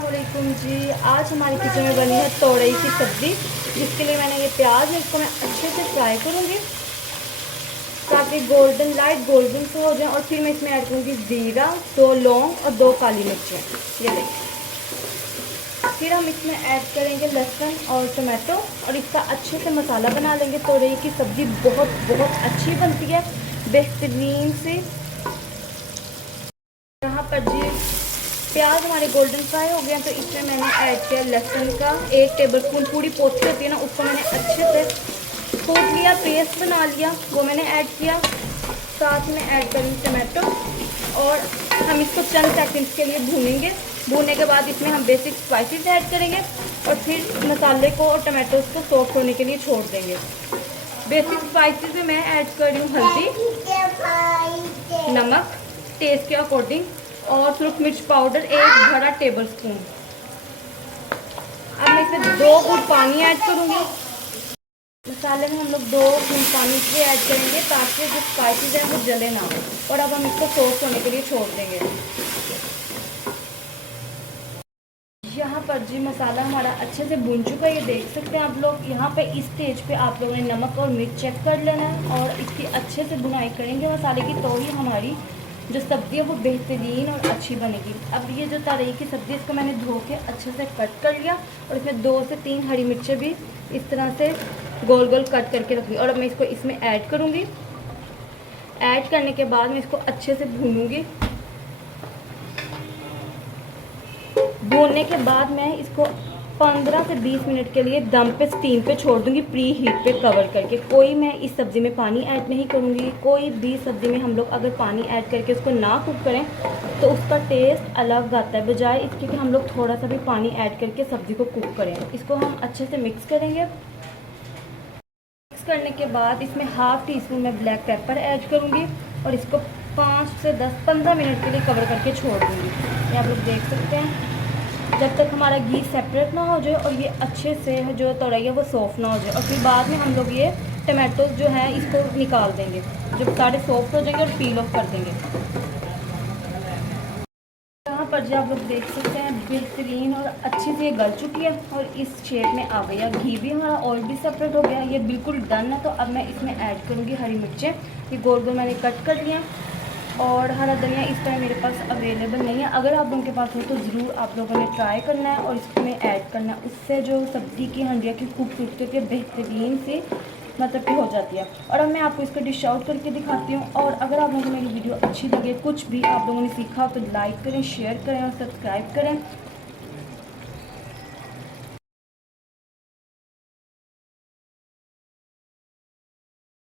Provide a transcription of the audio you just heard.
अस्सलामुअलैकुम जी। आज हमारी किचन में बनी है तोरई की सब्ज़ी, जिसके लिए मैंने ये प्याज है, इसको मैं अच्छे से फ्राई करूँगी ताकि गोल्डन लाइट गोल्डन से हो जाए। और फिर मैं इसमें ऐड करूँगी ज़ीरा, 2 लौंग और 2 काली मिर्चें। ये देखिए। फिर हम इसमें ऐड करेंगे लहसुन और टमाटो और इसका अच्छे से मसाला बना लेंगे। तोरई की सब्ज़ी बहुत बहुत अच्छी बनती है, बेहतरीन से। यहाँ पर जी प्याज हमारे गोल्डन फ्राई हो गया, तो इसमें मैंने ऐड किया लहसुन का 1 टेबलस्पून। पूरी पोथी होती है ना, उसको मैंने अच्छे से कूट लिया, पेस्ट बना लिया, वो मैंने ऐड किया। साथ में ऐड करेंगे टमाटो और हम इसको चंद सेकंड्स के लिए भूनेंगे। भूनने के बाद इसमें हम बेसिक स्पाइसेस ऐड करेंगे और फिर मसाले को और टमाटोज को सॉफ्ट होने के लिए छोड़ देंगे। बेसिक स्पाइसेस में मैं ऐड कर रही हूँ हल्दी, नमक टेस्ट के अकॉर्डिंग और सुरख मिर्च पाउडर 1 बड़ा टेबलस्पून। अब मैं इसमें 2 घूंट पानी ऐड करूँगी। मसाले में हम लोग 2 घूंट पानी इसलिए ऐड करेंगे ताकि जो स्पाइसेस हैं वो जले ना। और अब हम इसको सॉफ्ट होने के लिए छोड़ देंगे। यहाँ पर जी मसाला हमारा अच्छे से भून चुका है, ये देख सकते हैं आप लोग। यहाँ पे इस स्टेज पे आप लोगों ने नमक और मिर्च चेक कर लेना है और इसकी अच्छे से भुनाई करेंगे मसाले की, तो ही हमारी जो सब्ज़ी है वो बेहतरीन और अच्छी बनेगी। अब ये जो तोरई की सब्ज़ी, इसको मैंने धो के अच्छे से कट कर लिया और इसमें 2 से 3 हरी मिर्चें भी इस तरह से गोल गोल कट करके रख ली। और अब मैं इसको इसमें ऐड करूँगी। ऐड करने के बाद मैं इसको अच्छे से भूनूँगी। भूनने के बाद मैं इसको 15 से 20 मिनट के लिए दम पे स्टीम पे छोड़ दूंगी, प्री हीट पे कवर करके। कोई मैं इस सब्ज़ी में पानी ऐड नहीं करूंगी। कोई भी सब्ज़ी में हम लोग अगर पानी ऐड करके उसको ना कुक करें तो उसका टेस्ट अलग आता है, बजाय इसके कि हम लोग थोड़ा सा भी पानी ऐड करके सब्ज़ी को कुक करें। इसको हम अच्छे से मिक्स करेंगे। मिक्स करने के बाद इसमें ½ टीस्पून मैं ब्लैक पेपर ऐड करूँगी और इसको 5 से 10-15 मिनट के लिए कवर करके छोड़ दूँगी। ये आप लोग देख सकते हैं, जब तक हमारा घी सेपरेट ना हो जाए और ये अच्छे से जो तोरई है वो सॉफ्ट ना हो जाए। और फिर बाद में हम लोग ये टमाटो जो है इसको निकाल देंगे, जब सारे सॉफ्ट हो जाएंगे और पील ऑफ कर देंगे। यहाँ पर जो आप लोग देख सकते हैं बेहतरीन और अच्छी से ये गल चुकी है और इस शेप में आ गई है। घी भी हमारा, ऑयल भी सेपरेट हो गया, ये बिल्कुल डन है। तो अब मैं इसमें ऐड करूँगी हरी मिर्चें। ये गोल गोल मैंने कट कर लिया और हरा धनिया इस टाइम मेरे पास अवेलेबल नहीं है। अगर आप लोगों के पास हो तो ज़रूर आप लोगों ने ट्राई करना है और इसमें ऐड करना है। उससे जो सब्ज़ी की हंडिया की खूबसूरती होती है बेहतरीन सी मतलब कि हो जाती है। और अब मैं आपको इसको डिश आउट करके दिखाती हूँ। और अगर आप लोगों को मेरी वीडियो अच्छी लगे, कुछ भी आप लोगों ने सीखा हो, तो लाइक करें, शेयर करें और सब्सक्राइब करें।